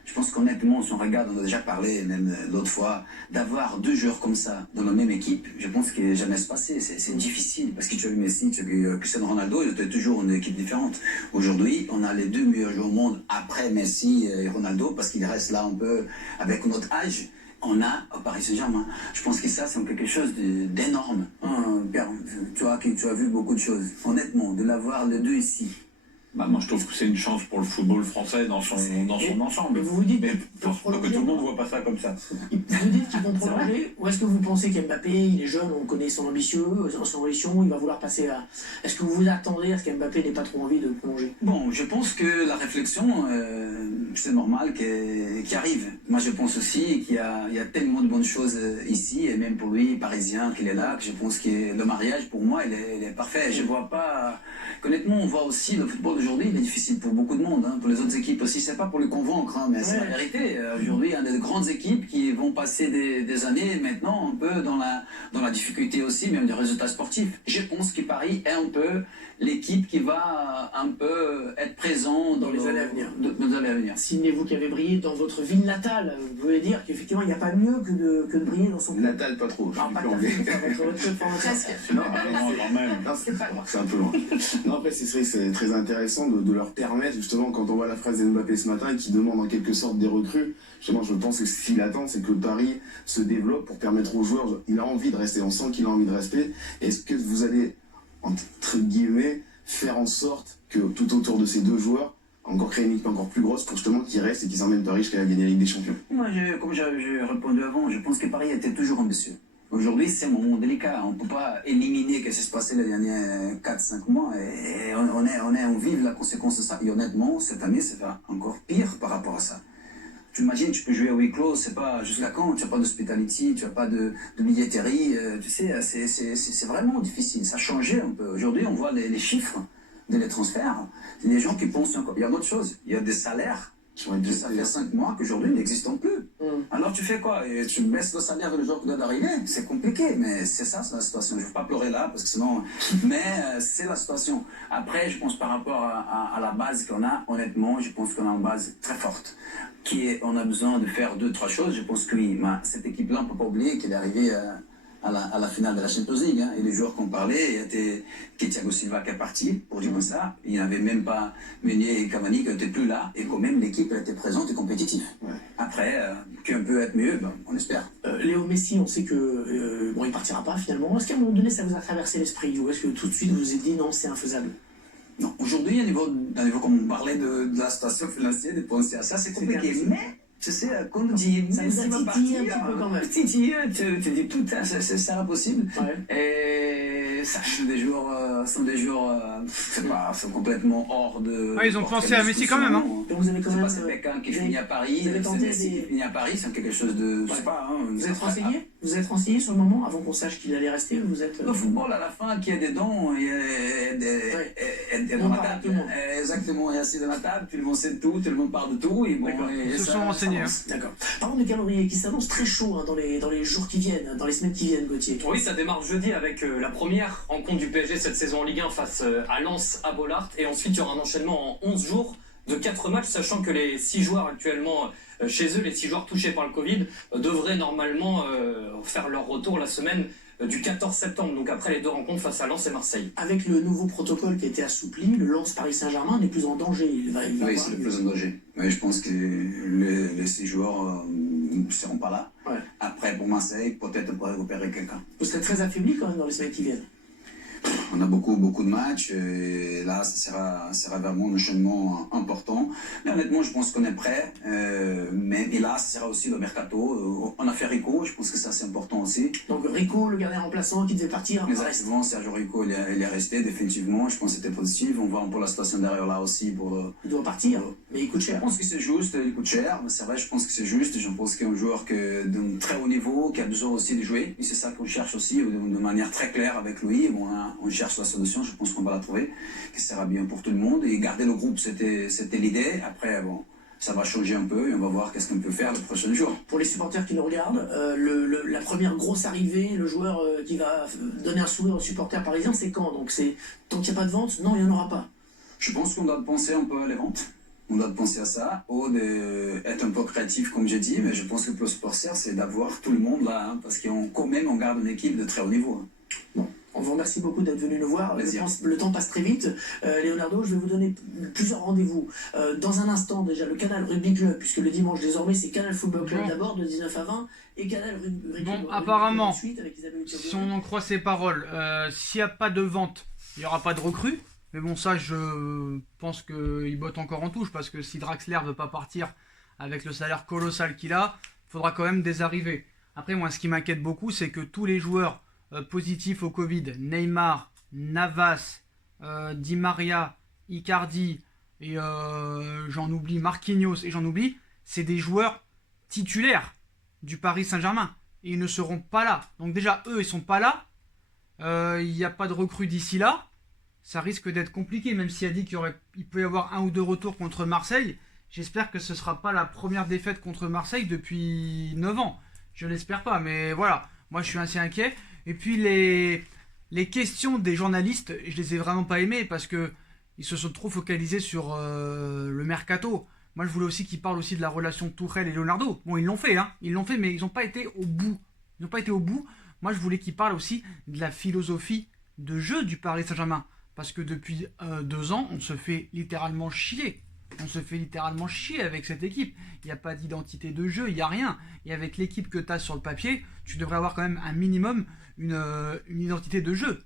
Je pense qu'honnêtement, si on regarde, on a déjà parlé, même l'autre fois, d'avoir 2 joueurs comme ça dans la même équipe, je pense qu'il n'est jamais se passé. C'est difficile, parce que tu as eu Messi, tu as eu Cristiano Ronaldo, ils étaient toujours une équipe différente. Aujourd'hui, on a les 2 meilleurs joueurs au monde après Messi et Ronaldo, parce qu'ils restent là un peu avec notre âge. On a au Paris Saint-Germain. Je pense que ça, c'est quelque chose d'énorme. Pierre, tu as vu beaucoup de choses. Honnêtement, de l'avoir les 2 ici. Bah, moi je trouve que c'est une chance pour le football français dans son ensemble. Mais vous vous dites mais pour que tout le monde ne voit pas ça comme ça. Vous dites qu'ils vont prolonger, ou est-ce que vous pensez qu'Mbappé, il est jeune, on connaît son ambition, il va vouloir passer à... Est-ce que vous vous attendez à ce qu'Mbappé n'ait pas trop envie de prolonger? Bon, je pense que la réflexion, c'est normal qu'elle arrive. Moi je pense aussi qu'il y a tellement de bonnes choses ici, et même pour lui, parisien, qu'il est là, que je pense que le mariage, pour moi, il est parfait. Je vois pas... Honnêtement, on voit aussi le football aujourd'hui, il est difficile pour beaucoup de monde, hein, pour les autres équipes aussi. C'est pas pour les convaincre, hein, mais c'est la vérité. Aujourd'hui, il y a des grandes équipes qui vont passer des années maintenant un peu dans la difficulté aussi, même des résultats sportifs. Je pense que Paris est un peu l'équipe qui va un peu être présent dans les années à venir. Dans les années à venir. Sidney, vous qui avez brillé dans votre ville natale, vous pouvez dire qu'effectivement, il n'y a pas mieux que de briller dans son club. Natal, pas trop. Non, pas tout à fait, votre club formateur. Non, quand même. C'est un peu loin. Non, après, c'est vrai que c'est très intéressant de leur permettre, justement, quand on voit la phrase d'Mbappé ce matin et qui demande en quelque sorte des recrues, justement, je pense que ce qu'il attend, c'est que Paris se développe pour permettre aux joueurs, il a envie de rester, on sent qu'il a envie de rester. Est-ce que vous allez, entre guillemets, faire en sorte que tout autour de ces 2 joueurs, encore créer une équipe encore plus grosse pour justement qu'ils restent et qu'ils emmènent Paris jusqu'à gagner la Ligue des Champions? Moi, comme j'ai répondu avant, je pense que Paris était toujours ambitieux. Aujourd'hui, c'est un moment délicat. On ne peut pas éliminer ce qui s'est passé les derniers 4-5 mois. Et on vive la conséquence de ça. Et honnêtement, cette année, c'est encore pire par rapport à ça. Tu imagines, tu peux jouer à huis clos, c'est pas jusqu'à quand? Tu n'as pas d'hospitality, tu n'as pas de billetterie. Tu sais, c'est vraiment difficile. Ça a changé un peu. Aujourd'hui, on voit les chiffres les transferts. Il y a des gens qui pensent encore. Il y a d'autres choses. Il y a des salaires. Ça fait 5 mois qu'aujourd'hui n'existent plus. Alors tu fais quoi? Et tu baisses le salaire de le joueur qui doit d'arriver? C'est compliqué, mais c'est ça, c'est la situation. Je ne veux pas pleurer là, parce que sinon... Mais c'est la situation. Après, je pense par rapport à la base qu'on a, honnêtement, je pense qu'on a une base très forte. On a besoin de faire 2-3 choses. Je pense que oui, mais cette équipe-là, on ne peut pas oublier qu'elle est arrivée... à la finale de la Champions League, hein. Et les joueurs qu'on parlait, il y était Thiago Silva qui est parti, pour dire comme ça. Il n'y avait même pas Meunier et Cavani qui n'étaient plus là, et quand même l'équipe était présente et compétitive. Après, qu'on peut être mieux, on espère. Léo Messi, on sait que bon, il partira pas finalement. Est-ce qu'à un moment donné, ça vous a traversé l'esprit, ou est-ce que tout de suite vous vous êtes dit non, c'est infaisable? Non, aujourd'hui, à niveau comme on parlait de la situation financière, de penser à ça, c'est compliqué. Mais tu sais, quand on dit ça vous a titillé un petit peu quand même. Titillé, tu dis putain, c'est impossible. Et ça, sont des jours, sont complètement hors de... ils ont pensé à Messi quand même, hein. Vous avez quand même... C'est pas quelqu'un qui finit à Paris, c'est Messi qui finit à Paris, c'est quelque chose de... Je sais pas, hein. Vous êtes renseigné? Vous êtes renseigné sur le moment, avant qu'on sache qu'il allait rester? Vous êtes... Le football, à la fin, qui a des dons, il y a dans la table. Exactement, il y a assis dans la table, tout le monde sait tout, tout le monde parle de tout, et bon... Ils se sont renseignés. D'accord. Parlons de calendrier qui s'annonce très chaud, hein, dans les jours qui viennent, dans les semaines qui viennent, Gauthier. Oui, ça démarre jeudi avec la première rencontre du PSG cette saison en Ligue 1 face à Lens à Bollaert. Et ensuite, il y aura un enchaînement en 11 jours de 4 matchs, sachant que les 6 joueurs actuellement chez eux, les 6 joueurs touchés par le Covid, devraient normalement faire leur retour la semaine du 14 septembre, donc après les deux rencontres face à Lens et Marseille. Avec le nouveau protocole qui a été assoupli, le Lens Paris Saint-Germain n'est plus en danger. Il va Oui, c'est le plus en danger. Oui, je pense que ces joueurs ne seront pas là. Ouais. Après, pour Marseille, peut-être on pourrait récupérer quelqu'un. Vous serez très affaibli quand même dans les semaines qui viennent. On a beaucoup de matchs et là, ça sera vraiment un enchaînement important. Mais honnêtement, je pense qu'on est prêt. Et là, ce sera aussi le mercato. On a fait Rico, je pense que c'est assez important aussi. Donc Rico, le gardien remplaçant qui devait partir, Exactement, Sergio Rico, il est resté définitivement. Je pense que c'était positif. On voit un peu la situation derrière là aussi. Il doit partir, mais il coûte cher. Je pense que c'est juste, il coûte cher. Mais c'est vrai, je pense que c'est juste. Je pense qu'il y a un joueur d'un très haut niveau qui a besoin aussi de jouer. Et c'est ça qu'on cherche aussi de manière très claire avec lui. Bon, on cherche la solution, je pense qu'on va la trouver, qui sera bien pour tout le monde. Et garder le groupe, c'était l'idée. Après, bon, ça va changer un peu et on va voir qu'est-ce qu'on peut faire les prochains jours. Pour les supporters qui nous regardent, la première grosse arrivée, le joueur qui va donner un sourire aux supporters parisiens, c'est quand? Donc c'est tant qu'il n'y a pas de vente, non, il n'y en aura pas. Je pense qu'on doit penser un peu à les ventes. On doit penser à ça, d'être un peu créatif comme j'ai dit, mais je pense que le plus important, c'est d'avoir tout le monde là, hein, parce quand même on garde une équipe de très haut niveau. Hein. Bon. On vous remercie beaucoup d'être venu nous voir. Le temps passe très vite. Leonardo, je vais vous donner plusieurs rendez-vous. Dans un instant, déjà, le Canal Rugby Club, puisque le dimanche, désormais, c'est Canal Football Club d'abord, de 19 à 20, et Canal Rugby Club. Bon, apparemment, si on en croit ses paroles, s'il n'y a pas de vente, il n'y aura pas de recrue. Mais bon, ça, je pense qu'il botte encore en touche, parce que si Draxler ne veut pas partir avec le salaire colossal qu'il a, il faudra quand même des arrivées. Après, moi, ce qui m'inquiète beaucoup, c'est que tous les joueurs positifs au Covid, Neymar, Navas, Di Maria, Icardi, et j'en oublie, Marquinhos, et j'en oublie, c'est des joueurs titulaires du Paris Saint-Germain. Et ils ne seront pas là. Donc déjà, eux, ils sont pas là. Il n'y a pas de recrue d'ici là. Ça risque d'être compliqué, même s'il a dit qu'il peut y avoir 1 ou 2 retours contre Marseille. J'espère que ce ne sera pas la première défaite contre Marseille depuis 9 ans. Je l'espère pas, mais voilà. Moi, je suis assez inquiet. Et puis, les questions des journalistes, je les ai vraiment pas aimées parce que ils se sont trop focalisés sur le mercato. Moi, je voulais aussi qu'ils parlent aussi de la relation Tourelle et Leonardo. Bon, ils l'ont fait, hein. Ils l'ont fait, mais ils n'ont pas été au bout. Ils n'ont pas été au bout. Moi, je voulais qu'ils parlent aussi de la philosophie de jeu du Paris Saint-Germain. Parce que depuis 2 ans, on se fait littéralement chier. On se fait littéralement chier avec cette équipe. Il n'y a pas d'identité de jeu, il n'y a rien. Et avec l'équipe que tu as sur le papier, tu devrais avoir quand même un minimum une identité de jeu.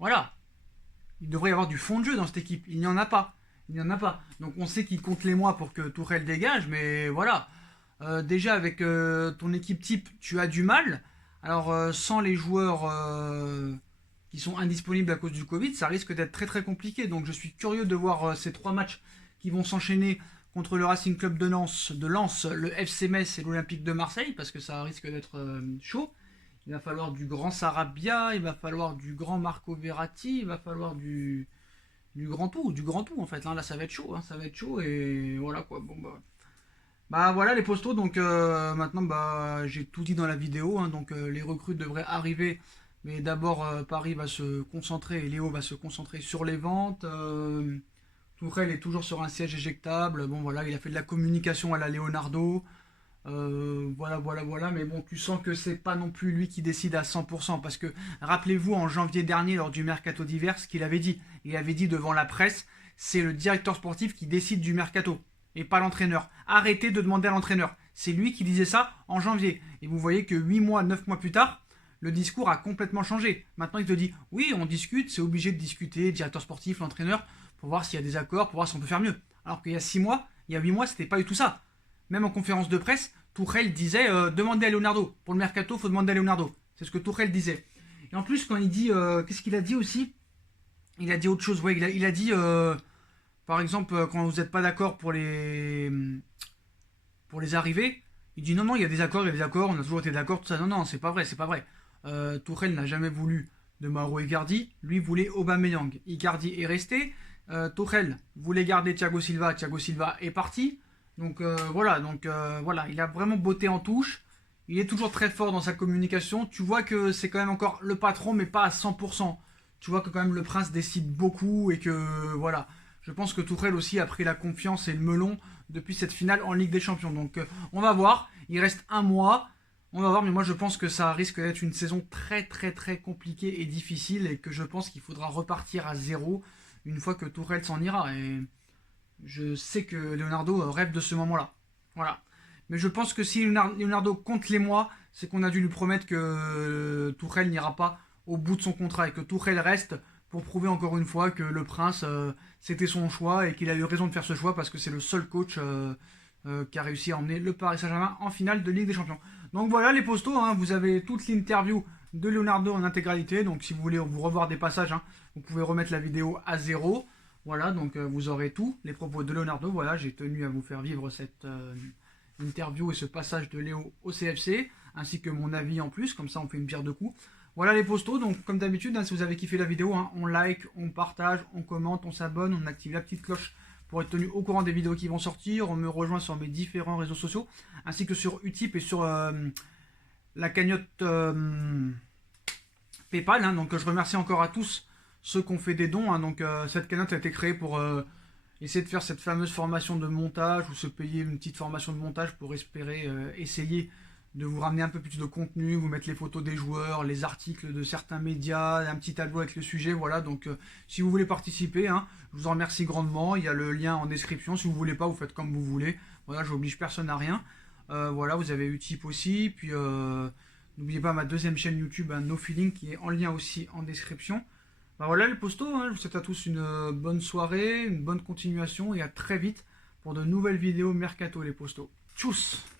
Voilà. Il devrait y avoir du fond de jeu dans cette équipe. Il n'y en a pas. Il n'y en a pas. Donc on sait qu'il compte les mois pour que Tourelle dégage, mais voilà. Déjà avec ton équipe type, tu as du mal. Alors sans les joueurs qui sont indisponibles à cause du Covid, ça risque d'être très très compliqué. Donc je suis curieux de voir ces 3 matchs qui vont s'enchaîner contre le Racing Club de Lens, le FC Metz et l'Olympique de Marseille, parce que ça risque d'être chaud. Il va falloir du grand Sarabia, il va falloir du grand Marco Verratti, il va falloir du grand tout en fait. Là ça va être chaud, hein, ça va être chaud et voilà quoi. Bon bah voilà les postos. Donc maintenant j'ai tout dit dans la vidéo, hein, donc les recrues devraient arriver. Mais d'abord, Paris va se concentrer, et Léo va se concentrer sur les ventes. Tourelle est toujours sur un siège éjectable. Bon, voilà, il a fait de la communication à la Leonardo. Voilà. Mais bon, tu sens que c'est pas non plus lui qui décide à 100%. Parce que, rappelez-vous, en janvier dernier, lors du mercato d'hiver, ce qu'il avait dit. Il avait dit devant la presse, c'est le directeur sportif qui décide du mercato. Et pas l'entraîneur. Arrêtez de demander à l'entraîneur. C'est lui qui disait ça en janvier. Et vous voyez que 8 mois, 9 mois plus tard, le discours a complètement changé. Maintenant, il te dit, oui, on discute, c'est obligé de discuter, directeur sportif, l'entraîneur, pour voir s'il y a des accords, pour voir si on peut faire mieux. Alors qu'il y a 6 mois, il y a 8 mois, c'était pas du tout ça. Même en conférence de presse, Tourelle disait, demandez à Leonardo. Pour le mercato, il faut demander à Leonardo. C'est ce que Tourelle disait. Et en plus, quand il dit, qu'est-ce qu'il a dit aussi? Il a dit autre chose. Ouais, il a dit, par exemple, quand vous n'êtes pas d'accord pour les arrivées, il dit non, il y a des accords, on a toujours été d'accord, tout ça. Non, c'est pas vrai. Tourelle n'a jamais voulu de Mauro Icardi, lui voulait Aubameyang. Icardi est resté, Tourelle voulait garder Thiago Silva est parti. Donc voilà, il a vraiment botté en touche. Il est toujours très fort dans sa communication. Tu vois que c'est quand même encore le patron, mais pas à 100%. Tu vois que quand même le prince décide beaucoup et que voilà. Je pense que Tourelle aussi a pris la confiance et le melon depuis cette finale en Ligue des Champions. Donc on va voir. Il reste 1 mois. On va voir, mais moi je pense que ça risque d'être une saison très compliquée et difficile, et que je pense qu'il faudra repartir à zéro une fois que Tourelle s'en ira. Et je sais que Leonardo rêve de ce moment-là. Voilà. Mais je pense que si Leonardo compte les mois, c'est qu'on a dû lui promettre que Tourelle n'ira pas au bout de son contrat et que Tourelle reste pour prouver encore une fois que le Prince, c'était son choix et qu'il a eu raison de faire ce choix parce que c'est le seul coach qui a réussi à emmener le Paris Saint-Germain en finale de Ligue des Champions. Donc voilà les postos, hein, vous avez toute l'interview de Leonardo en intégralité. Donc si vous voulez vous revoir des passages, hein, vous pouvez remettre la vidéo à 0. Voilà, donc vous aurez tout, les propos de Leonardo. Voilà, j'ai tenu à vous faire vivre cette interview et ce passage de Léo au CFC, ainsi que mon avis en plus, comme ça on fait une pierre deux coups. Voilà les postos, donc comme d'habitude, hein, si vous avez kiffé la vidéo, hein, on like, on partage, on commente, on s'abonne, on active la petite cloche pour être tenu au courant des vidéos qui vont sortir. On me rejoint sur mes différents réseaux sociaux, ainsi que sur Utip et sur la cagnotte Paypal. Hein, donc je remercie encore à tous ceux qui ont fait des dons. Hein, donc cette cagnotte a été créée pour essayer de faire cette fameuse formation de montage, ou se payer une petite formation de montage pour espérer essayer de vous ramener un peu plus de contenu, vous mettre les photos des joueurs, les articles de certains médias, un petit tableau avec le sujet, voilà. Donc si vous voulez participer, hein, je vous en remercie grandement, il y a le lien en description. Si vous voulez pas, vous faites comme vous voulez, voilà, j'oblige personne à rien. Voilà, vous avez Utip aussi, puis n'oubliez pas ma deuxième chaîne YouTube, hein, No Feeling, qui est en lien aussi en description. Bah voilà les postos, hein, je vous souhaite à tous une bonne soirée, une bonne continuation, et à très vite pour de nouvelles vidéos Mercato les postos. Tchuss!